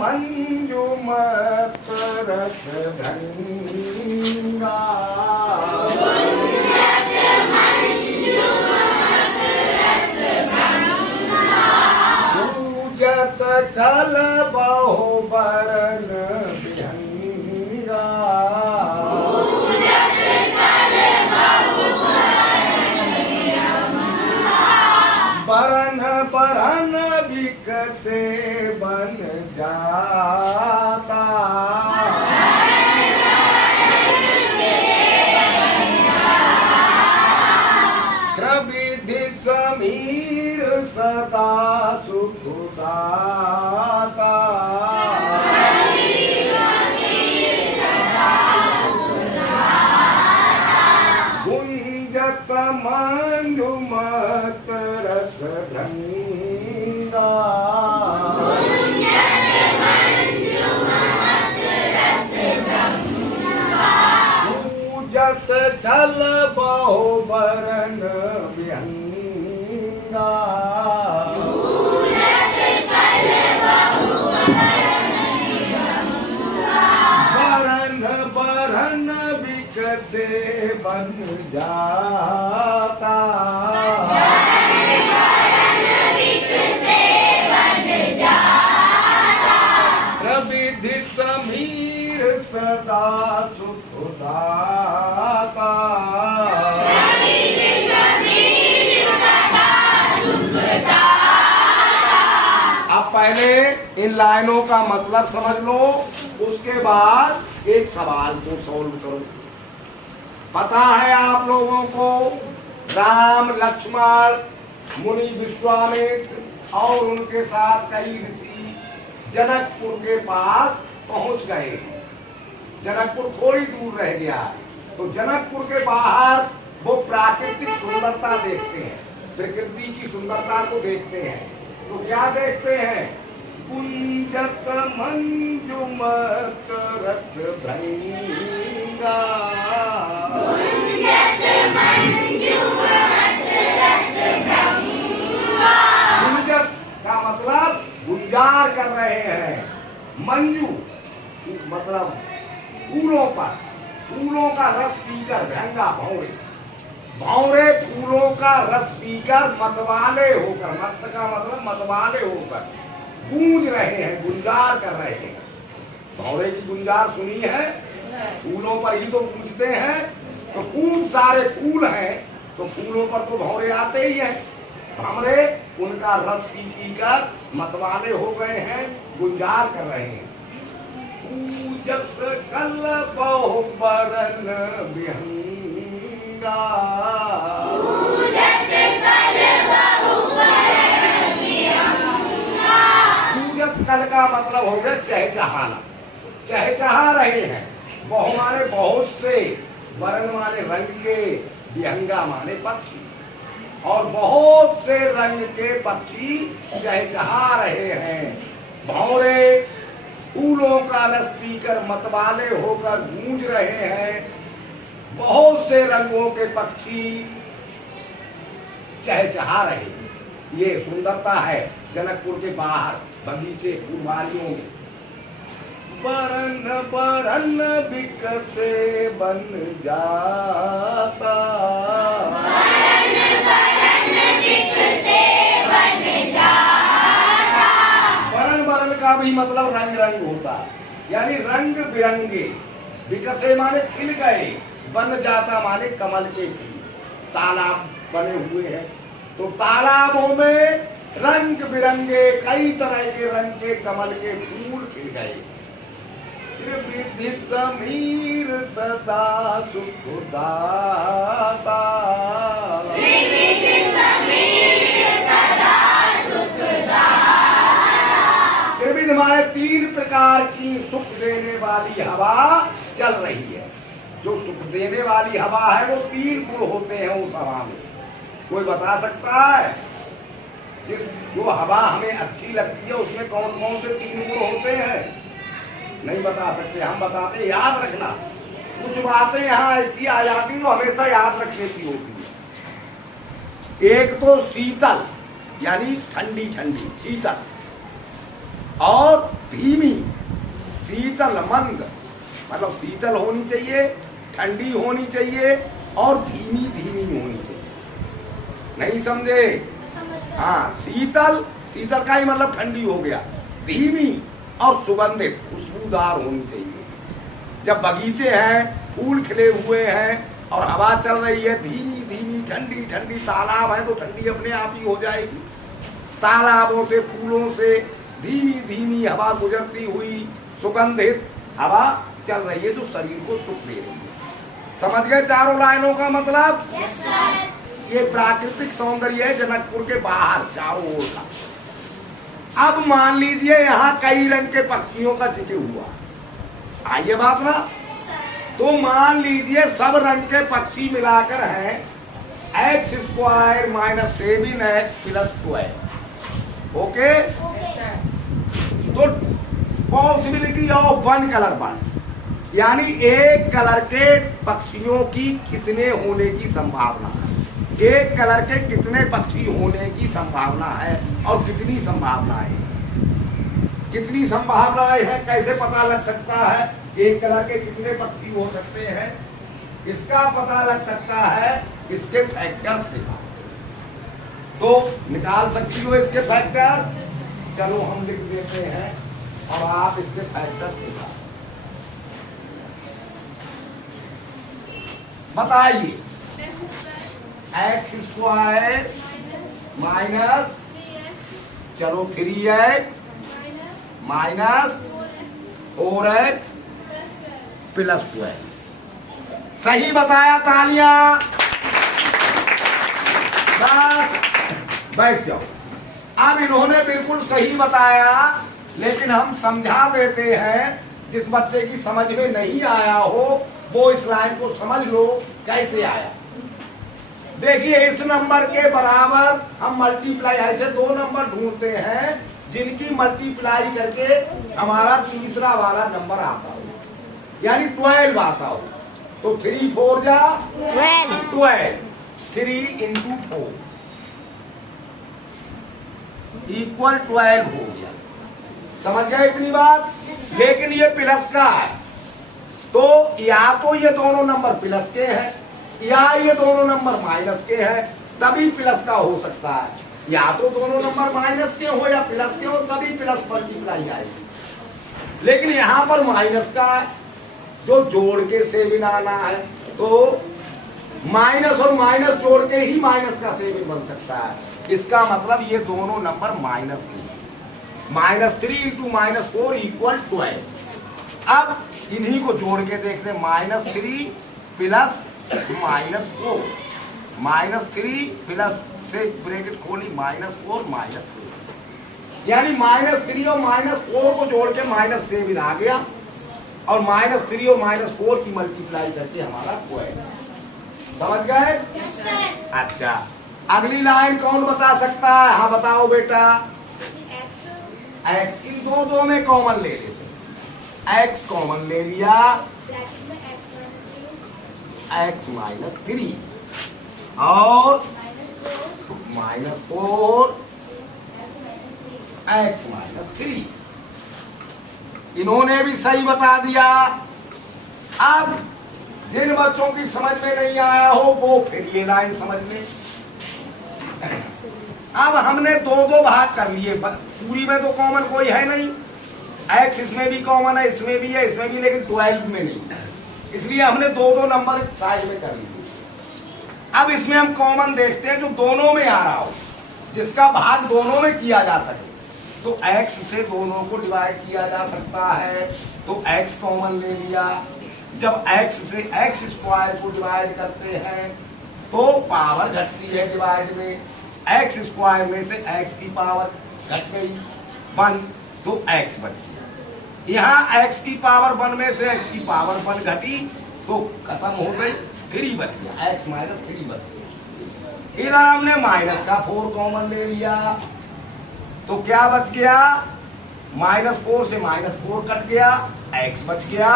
मंजुमत रस गंगा पूजत कल बहु बरन विहंगा बरन बरन विकसे बन जाता प्रविधि समीर सदा सुखदाता गुंजत मंजुमत रस गंगा पूजत ढल बहु बरन विहंगा बरन बरन विकसे बन जाता प्रविधि समीर सदा सुखदाता अब पहले इन लाइनों का मतलब समझ लो, उसके बाद एक सवाल को सॉल्व करो। पता है आप लोगों को राम लक्ष्मण मुनि विश्वामित्र और उनके साथ कई ऋषि जनकपुर के पास पहुंच गए। जनकपुर थोड़ी दूर रह गया, तो जनकपुर के बाहर वो प्राकृतिक सुंदरता देखते हैं, प्रकृति की सुंदरता को देखते हैं। तो क्या देखते हैं? कुंजत मंजुमत रस भृंगा गुंजत का मतलब गुंजार कर रहे हैं। मंजू मतलब फूलों पर, फूलों का रस पीकर भृंगा भौरे, भौरे फूलों का रस पीकर मतवाले होकर, मत का मतलब मतवाले होकर गूंज रहे हैं, गुंजार कर रहे हैं। भौरे की गुंजार सुनी है? फूलों पर ही तो गूंजते हैं। तो खूब सारे फूल हैं, तो फूलों पर तो भौरे आते ही हैं। भंवरे उनका रस पीकर मतवाले हो गए हैं, गुंजार कर रहे हैं। पूजत कल बहु बरन विहंगा पूजत कल का मतलब हो गया चहचहाना, चहचहा रहे हैं। बहु माने बहुत से, वरन माने रंग के, विहंगा माने पक्षी, और बहुत से रंग के पक्षी चहचहा रहे हैं। भौरे फूलों का रस पीकर मतवाले होकर गूंज रहे हैं। बहुत से रंगों के पक्षी चहचहा रहे हैं। ये सुंदरता है जनकपुर के बाहर बगीचे फूलवारियों में। बरन बरन विकसे बन जाता, बरन बरन का भी मतलब रंग रंग होता है, यानी रंग बिरंगे। विकसे माने खिल गए, बन जाता माने कमल के फूल। तालाब बने हुए हैं, तो तालाबों में रंग बिरंगे कई तरह के रंग के कमल के फूल खिल गए। विधि समीर सदा सुखदाता, त्रिविध हमारे तीन प्रकार की सुख देने वाली हवा चल रही है। जो सुख देने वाली हवा है वो तीन गुण होते हैं उस हवा में। कोई बता सकता है? जो हवा हमें अच्छी लगती है उसमें कौन कौन से तीन गुण होते हैं? नहीं बता सकते, हम बताते, याद रखना। कुछ बातें यहाँ ऐसी आ जाती तो हमेशा याद रखने की होती है। एक तो शीतल यानी ठंडी ठंडी शीतल, और धीमी, शीतल मंद, मतलब शीतल होनी चाहिए, ठंडी होनी चाहिए और धीमी धीमी होनी चाहिए। नहीं समझे? हाँ, शीतल, शीतल का ही मतलब ठंडी हो गया, धीमी और सुगंधित खुशबूदार होनी चाहिए। जब बगीचे हैं, फूल खिले हुए हैं और हवा चल रही है धीमी धीमी ठंडी ठंडी, तालाब है तो ठंडी अपने आप ही हो जाएगी। तालाबों से, फूलों से धीमी धीमी हवा गुजरती हुई सुगंधित हवा चल रही है जो शरीर को सुख दे रही है। समझ गए चारों लाइनों का मतलब? Yes sir. ये प्राकृतिक सौंदर्य है जनकपुर के बाहर चारों ओर का। अब मान लीजिए यहाँ कई रंग के पक्षियों का जिक्र हुआ, आइए बात ना, तो मान लीजिए सब रंग के पक्षी मिलाकर हैं x² - 7x + 12। ओके? तो पॉसिबिलिटी ऑफ 1 कलर बर्ड, यानी एक कलर के पक्षियों की कितने होने की संभावना है, एक कलर के कितने पक्षी होने की संभावना है और कितनी संभावनाएं, कितनी संभावनाएं हैं, कैसे पता लग सकता है एक कलर के कितने पक्षी हो सकते हैं? इसका पता लग सकता है इसके फैक्टर्स के बाद। तो निकाल सकती हो इसके फैक्टर? चलो हम लिख देते हैं और आप इसके फैक्टर्स निकाल बताइए। x² माइनस, चलो 3x माइनस 4x + 12। सही बताया, तालियां। बस बैठ जाओ। अब इन्होंने बिल्कुल सही बताया, लेकिन हम समझा देते हैं। जिस बच्चे की समझ में नहीं आया हो वो इस लाइन को समझ लो कैसे आया। देखिए, इस नंबर के बराबर हम मल्टीप्लाई, ऐसे 2 नंबर ढूंढते हैं जिनकी मल्टीप्लाई करके हमारा तीसरा वाला नंबर आता हो, यानी 12 आता हो। तो 3 4 जा 12, 3 × 4 = 12 हो गया। समझ गए इतनी बात? लेकिन ये प्लस का है, तो या तो ये दोनों नंबर प्लस के हैं या ये दोनों नंबर माइनस के हैं, तभी प्लस का हो सकता है। या तो दोनों नंबर माइनस के हो या प्लस के हो, तभी प्लस मल्टीप्लाई आएगी। लेकिन यहाँ पर माइनस का है, जो जोड़ के सेविन आना है, तो माइनस और माइनस जोड़ के ही माइनस का सेविन बन सकता है। इसका मतलब ये दोनों नंबर माइनस के, -3 × -4 = 12। अब इन्हीं को जोड़ के देखते हैं, -3 + -4, -3 प्लस से ब्रैकेट खोली -4 -3, यानी -3 और -4 को जोड़ के -7 आ गया और -3 और -4 की मल्टीप्लाई करके हमारा 12। समझ गए? Yes sir. अच्छा, अगली लाइन कौन बता सकता है? हाँ बताओ बेटा। x, इन दो में कॉमन ले लेते, x कॉमन ले लिया, x -3 और -4 x -3। इन्होंने भी सही बता दिया। अब जिन बच्चों की समझ में नहीं आया हो वो फिर ये लाइन समझ में। अब हमने 2 भाग कर लिए, पूरी में तो कॉमन कोई है नहीं, x इसमें भी कॉमन है, इसमें भी है, इसमें भी, लेकिन 12 में नहीं, इसलिए हमने 2 नंबर साइड में कर लिए। अब इसमें हम कॉमन देखते हैं जो दोनों में आ रहा हो, जिसका भाग दोनों में किया जा सके। तो x से दोनों को डिवाइड किया जा सकता है, तो x कॉमन ले लिया। जब x से x² को डिवाइड करते हैं तो पावर घटती है डिवाइड में, x² में से x की पावर घट गई 1, तो x बच गया। यहाँ x की पावर 1 में से x की पावर 1 घटी तो खत्म हो गई, 3 बच गया, x -3 बच गया। इधर हमने माइनस का 4 कॉमन ले लिया, तो क्या बच गया? -4 से -4 कट गया, x बच गया।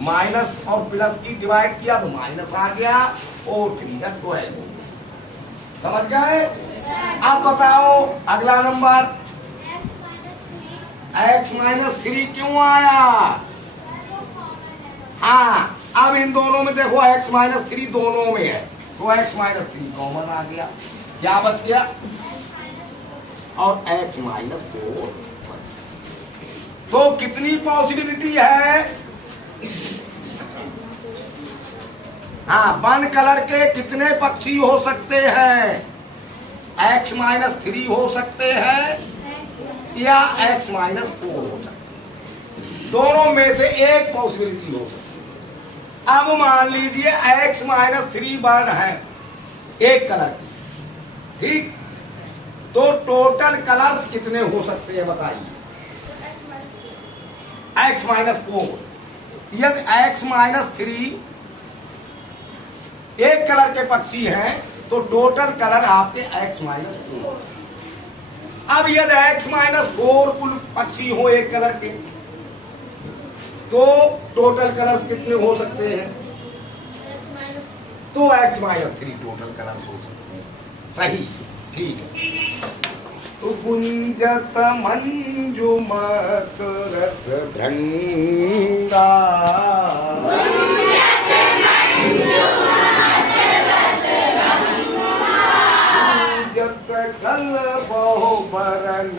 माइनस और प्लस की डिवाइड किया तो माइनस आ गया और 3 का 12। समझ गए? अब बताओ अगला नंबर। x माइनस 3 क्यों आया? हाँ, अब इन दोनों में देखो x माइनस 3 दोनों में है, तो x माइनस 3 कॉमन आ गया, क्या बच गया? और x माइनस 4। तो कितनी पॉसिबिलिटी है? हाँ, वन कलर के कितने पक्षी हो सकते हैं? x माइनस 3 हो सकते हैं या x माइनस 4 हो सकते हैं, दोनों में से एक पॉसिबिलिटी हो सकती है। अब मान लीजिए x माइनस 3 बर्ड है एक कलर की, ठीक, तो टोटल कलर्स कितने हो सकते हैं बताइए? x minus 4। यदि x माइनस 3 एक कलर के पक्षी हैं तो टोटल कलर आपके x माइनस 4। अब यदि x माइनस 4 कुल पक्षी हो एक कलर के, तो टोटल कलर्स कितने हो सकते हैं? तो x माइनस 3 टोटल कलर्स हो सकते हैं। सही, ठीक है। तो गुंजत मंजुमत रस भृंगा, गुंजत कल बहु बरन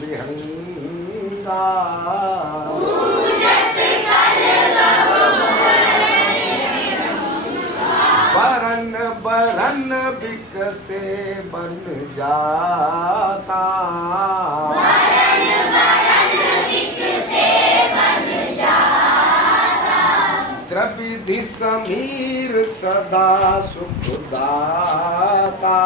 विहंगा, बरन बरन बिकसे बन जाता, त्रिविधि समीर सदा सुख दाता।